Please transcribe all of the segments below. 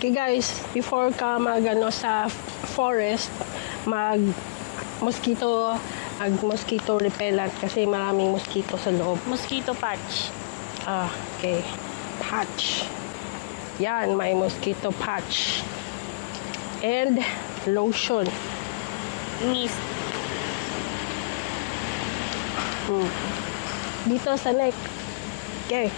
Okay guys, before ka sa forest, mosquito repellent kasi maraming mosquito sa loob. Mosquito patch. Okay. Patch. Yan, may mosquito patch. And lotion. Mist. Dito sa neck. Okay.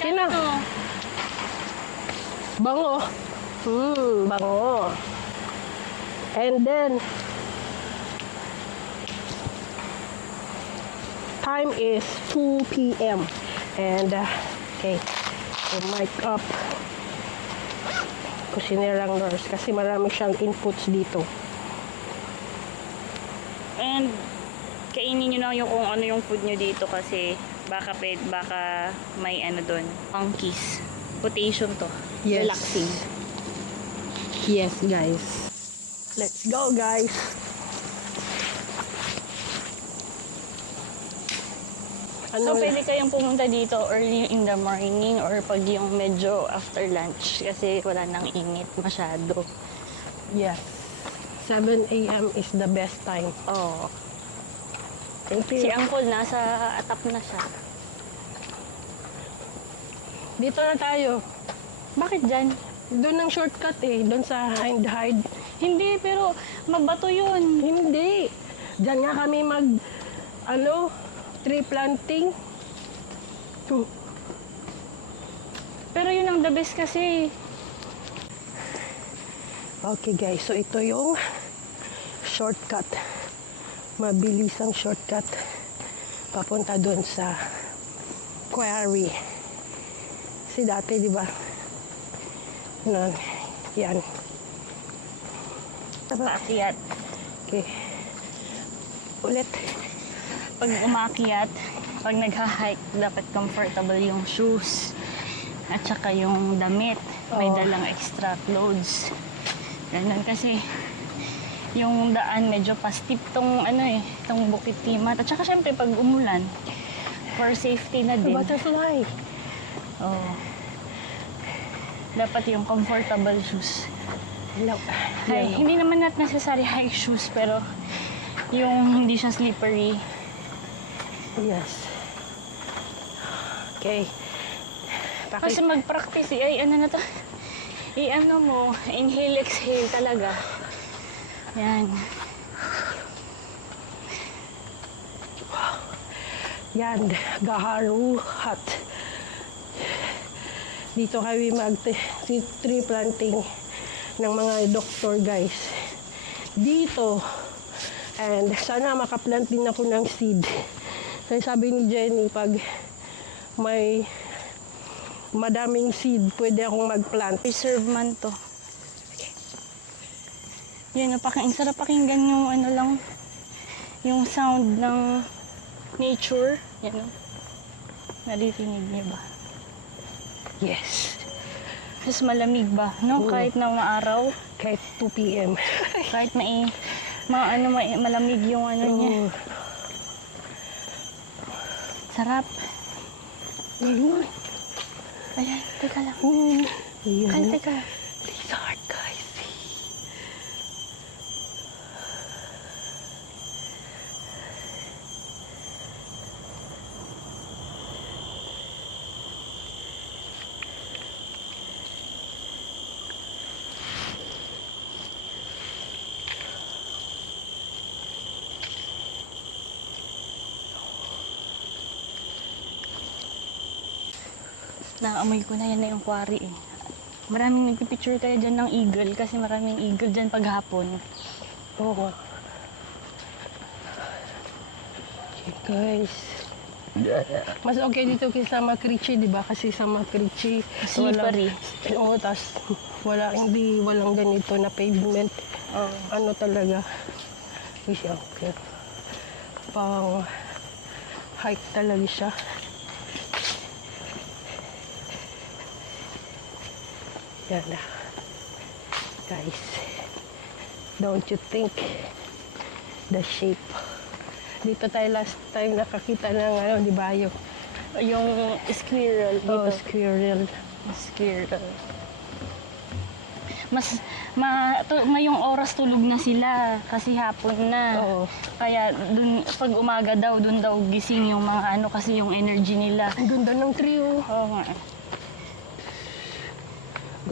Sino? Bango. Bango. And then, time is 2 p.m. And, okay, so mic up. Kusinerang nurse kasi marami siyang inputs dito. And, kainin nyo na yung kung ano yung food nyo dito kasi baka may ano doon. Monkeys. Potassium to. Yes. Relaxing. Yes, guys. Let's go, guys. So, pwede kayong pumunta dito early in the morning or pag yung medyo after lunch kasi wala nang init masyado. Yes. 7 a.m. is the best time. Oh. Thank you. Si Uncle nasa atap na siya. Dito na tayo. Bakit dyan? Doon ang shortcut doon sa hide. Hindi, pero mabato yun. Hindi. Diyan nga kami tree planting. Pero yun ang the best kasi. Okay guys, so ito yung shortcut. Mabilis ang shortcut. Papunta doon sa quarry. Kasi dati, di ba? Yan. Paakyat. Okay. Ulit. Pag umakyat, pag nagha-hike, dapat comfortable yung shoes. At saka yung damit. May dalang extra clothes. Ganun kasi yung daan medyo pastip tong tong Bukit Timah. At saka syempre pag umulan, for safety na din. Butterfly. Oh. Dapat yung comfortable shoes. Hello. Ay, hindi naman necessary hike shoes, pero yung hindi siya slippery. Yes. Okay. Kasi mag-practice, mo, inhale, exhale talaga. Yan. Yan, Gaharu Hut. Dito kami tree planting ng mga doktor, guys. Dito. And sana makaplant din ako ng seed. Kasi sabi ni Jenny, pag may madaming seed, pwede akong mag-plant. Reserve man to. Yan, ang sarap pakinggan yung yung sound ng nature. Yan o. Naririnig niyo ba? Yes. Mas malamig ba? No? Kahit na maaraw. Kahit 2 p.m. Kahit malamig yung niya. Sarap. Ayun. Ayan, teka lang. Ayun. Teka. Lizard, guys. Naamoy ko na yan yung quarry eh. Maraming nagpipicture tayo dyan ng eagle kasi maraming eagle dyan paghapon. Oo. Okay, guys. Mas okay dito kaysa Makrichi, di ba? Kasi sa Makrichi, Slippery. walang ganito na pavement. Oh. Talaga. Okay. Pang hike talaga siya. Yan na. Guys, don't you think the shape? Dito tayo last time nakakita ng di ba Yung squirrel dito. Oh, squirrel. Squirrel. ngayong oras tulog na sila kasi hapon na. Oo. Kaya dun, pag umaga daw, dun daw gising yung mga ano kasi yung energy nila. Ang ganda ng tree, oh. Oo nga.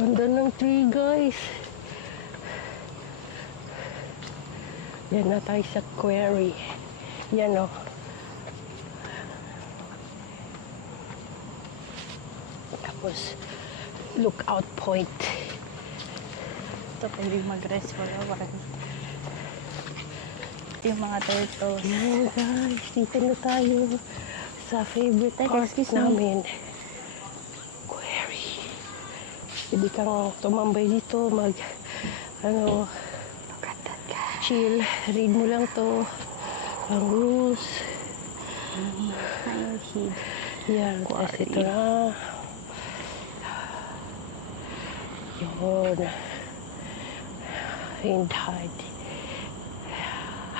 Ganda ng tree, guys. Yan na tayo sa quarry. Yan, oh. Tapos, lookout point. Ito pwede mag-rest for a while. Ito yung mga turtles. Yan, guys. Dito na tayo sa favorite Excuse me. namin. Quarry. Pwede kang tumambay dito, chill. Read mo lang to. Ang rules. Hide. Yan, tapos ito na. Yun.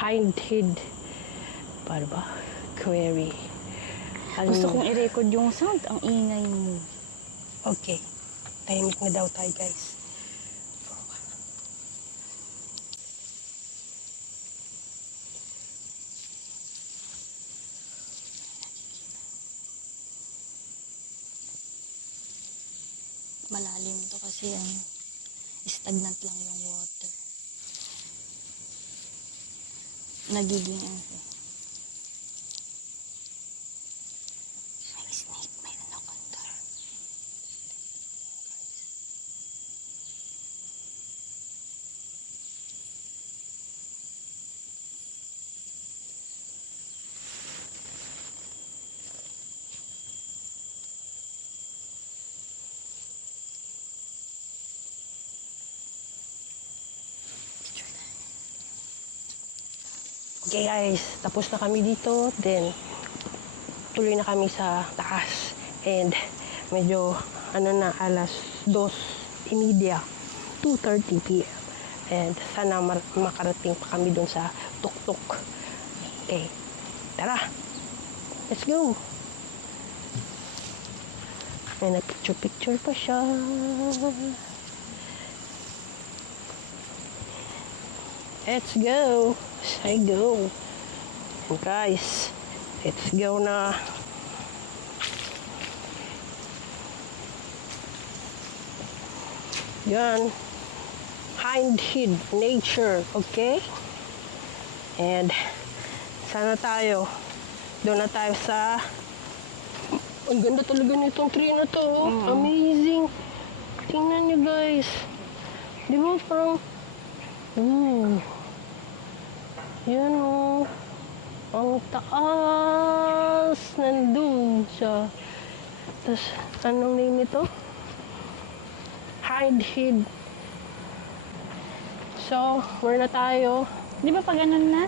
Hindhead. Para ba? Query. Gusto kong i-record yung sound. Ang ingay mo. Okay. Tahimik na daw tayo, guys. Malalim to kasi stagnant lang yung water. Nagiging may snake, may anaconda. Okay, guys. Tapos na kami dito. Then, tuloy na kami sa taas. And, medyo, na, alas 2:30. 2:30 p.m. And, sana makarating pa kami dun sa tuktok. Okay. Tara. Let's go. May na-picture pa siya. Let's go. I go. And guys, let's go na. Yan. Hindhead nature, okay? And sana tayo. Doon na tayo sa... Ang ganda talaga nitong tree na to. Amazing. Tingnan nyo, guys. Di ba parang... Yan, oh. Ang taas. Nandun siya. Tapos, anong name ito? Hindhead. So, where na tayo? Di ba pag ganun na?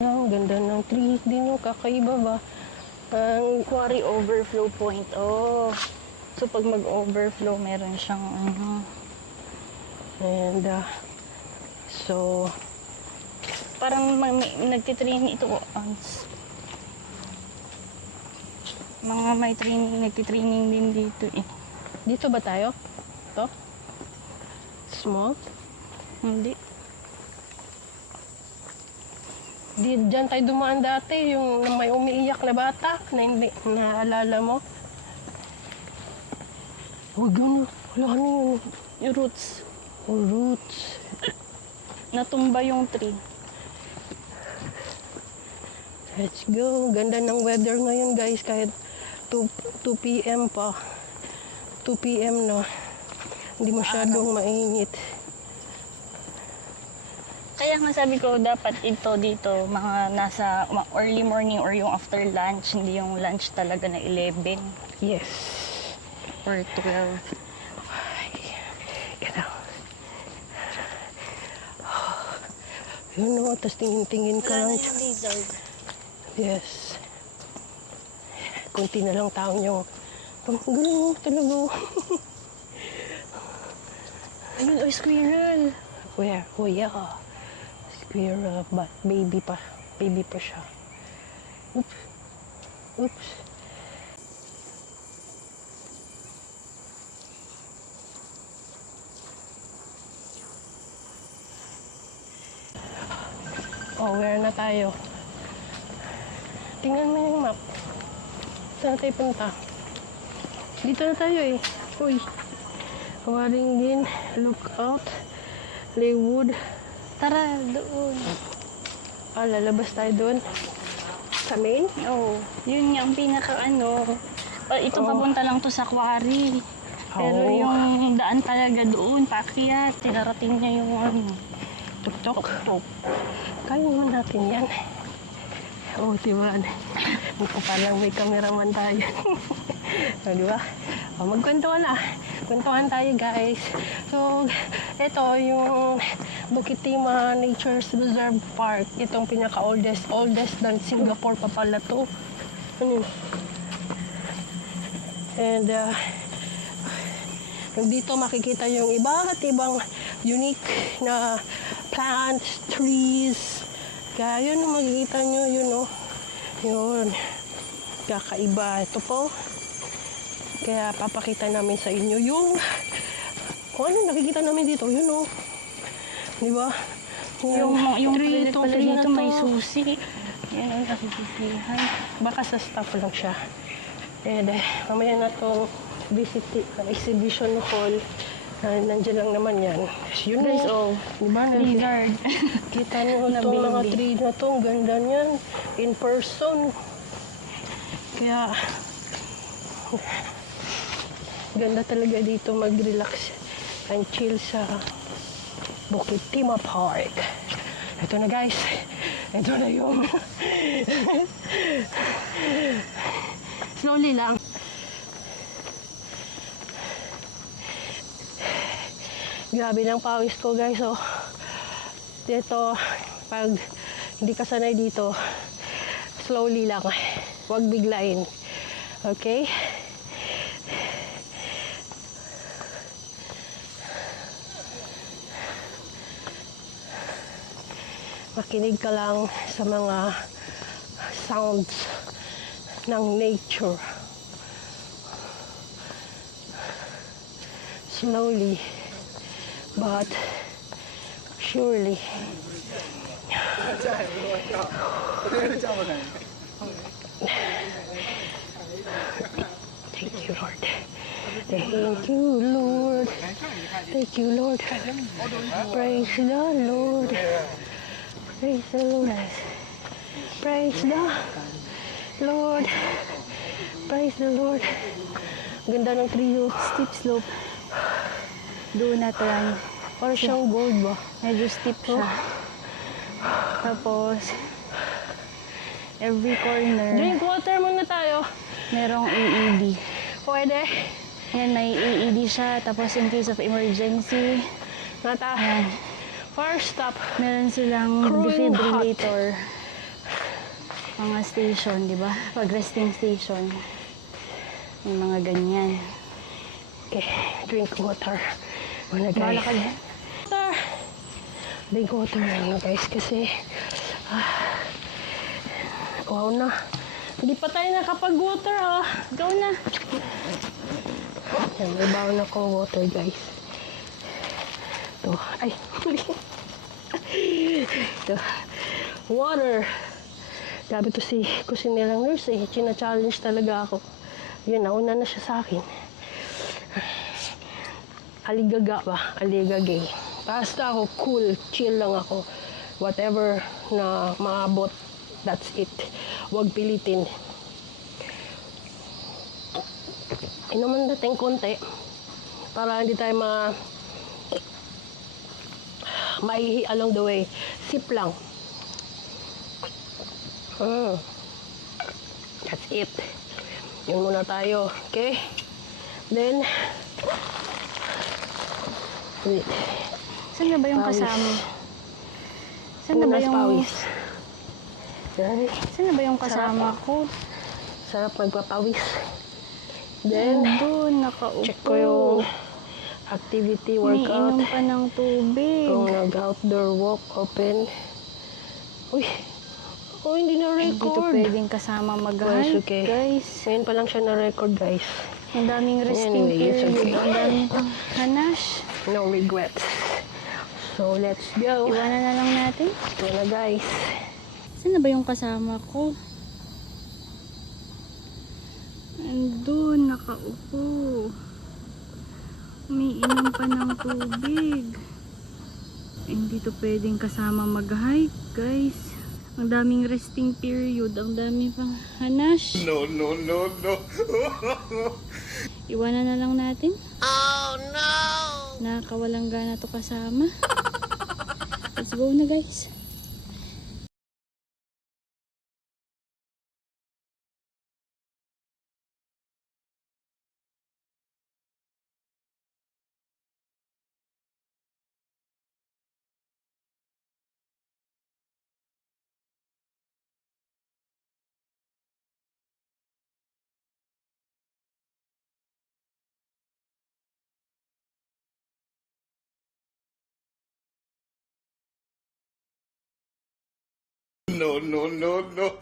Ang ganda ng tree. Di nyo kakaiba ba? Ang Quarry overflow point. Oh. So pag mag-overflow, meron siyang and so parang nagtitraining ito. Mga may training, nagtitraining din dito eh. dito ba tayo? To? Small? Hindi. Diyan tayo dumaan dati, yung may umiiyak na bata, na hindi, naalala mo? Huwag yun, wala ano yun. Yung roots. Oh, roots. Natumba yung tree. Let's go. Ganda ng weather ngayon, guys, kahit 2 p.m. pa. 2 p.m. na. Hindi masyadong mainit. Kaya nga sabi ko, dapat ito dito, mga nasa early morning or yung after lunch, hindi yung lunch talaga na 11 Yes. or 12. Ganda. Yun o, tapos tingin-tingin ka lang. lizard. Yes. Kunti na lang taon yung... Ang galing mo talaga. Ayun, oh, squirrel. Where? Oh, yeah. Squirrel, but baby pa. Baby pa siya. Oops. Oops. Oh, where na tayo? Tingnan mo yung map. Saan tayo punta? Dito na tayo eh. Uy. Kawaring din. Lookout. Leywood. Tara, doon. Lalabas tayo doon. Sa main? Oo. Yun nga ang pinaka ito papunta lang to sa quarry. Pero Oo. yung daan talaga doon, paakyat. Tinarating niya yung Tuk-tuk. Kaya naman natin yan. Oh, diba? Mukha parang may cameraman tayo. Oh, diba? Oh, magkwentuhan na. Kwentuhan tayo, guys. So, ito yung Bukit Timah Nature Reserve Park. Itong pinaka-oldest than Singapore pa pala to. Ano yun? And, dito makikita yung iba't ibang unique na plants, trees. Kaya yun ang makikita nyo, yun o. Yun. Kakaiba. Ito po. Kaya papakita namin sa inyo yung kung ano nakikita namin dito, yun o. Di ba? yung tree, tree itong pala tree na dito may to. susi. Yan ang nasisisihan. Baka sa staff lang siya. And mamaya na itong exhibition hall. Nandiyan lang naman yan. Yun Guys, o. Diba? Lizard. Kita niyo Na itong mga baby. tree na to. Ang ganda niyan. In person. Kaya, ganda talaga dito mag-relax and chill sa Bukit Timah Park. Ito na guys. Ito na yung slowly lang. Grabe ng pawis ko guys. So, dito, pag hindi ka sanay dito, slowly lang. Huwag biglain. Okay? Makinig ka lang sa mga sounds ng nature. Slowly, but surely. Thank you, Lord. Thank you, Lord. Thank you, Lord. Praise the Lord. Praise the Lord. Praise the Lord. Praise the Lord. Ganda ng trio. Steep slope. Doon natin yan. Parang siyang gold ba? Medyo steep siya. Tapos, every corner, Drink water muna tayo. merong AED. Pwede. Yan, may AED siya. Tapos, in case of emergency, Nata. yan. First stop. Meron silang Crewing defibrillator. Mga station, di ba? Pag resting station. Yung mga ganyan. Okay, drink water. Muna guys. Bahala ka dyan. Water. Drink water na guys kasi wow na. Hindi pa tayo nakapag-water ah. Go na. Yan, may bawon akong water guys. Ito. Ay, ito. Water. Sabi to si Kusinilang nurse eh. China-challenge talaga ako. Yun, nauna na siya sa akin. Aligaga ba? Aligagay. Basta ako cool, chill lang ako. Whatever na maabot, that's it. Huwag pilitin. Inuman natin konti para hindi tayo maihi along the way. Sip lang. That's it. Yun muna tayo. Okay? Then, wait. Saan na ba yung Pawis. kasama? Saan na ba Punas yung... pawis. Ay, Saan na ba yung kasama ko? sarap magpapawis. Then, Doon, nakaupo. check ko yung activity workout. Umiinom pa ng tubig. Kung nag-outdoor walk, open. Uy! Oh, hindi Hindi to na-record. pwedeng kasama mag-hike, okay. guys. Ngayon pa lang siya na-record, guys. Ang daming resting Anyway, it's period. okay. Ang daming hanash. No regrets. So, let's go. Iwanan na lang natin. Ito na guys. Saan na ba yung kasama ko? Andun, nakaupo. Umiinom pa ng tubig. Hindi to pwedeng kasama mag-hike, guys. Ang daming resting period. Ang daming pang hanash. No, no, no, no. Iwanan na lang natin. Oh, no! Nakakawalang gana to kasama. Let's go na, guys. No, no, no, no.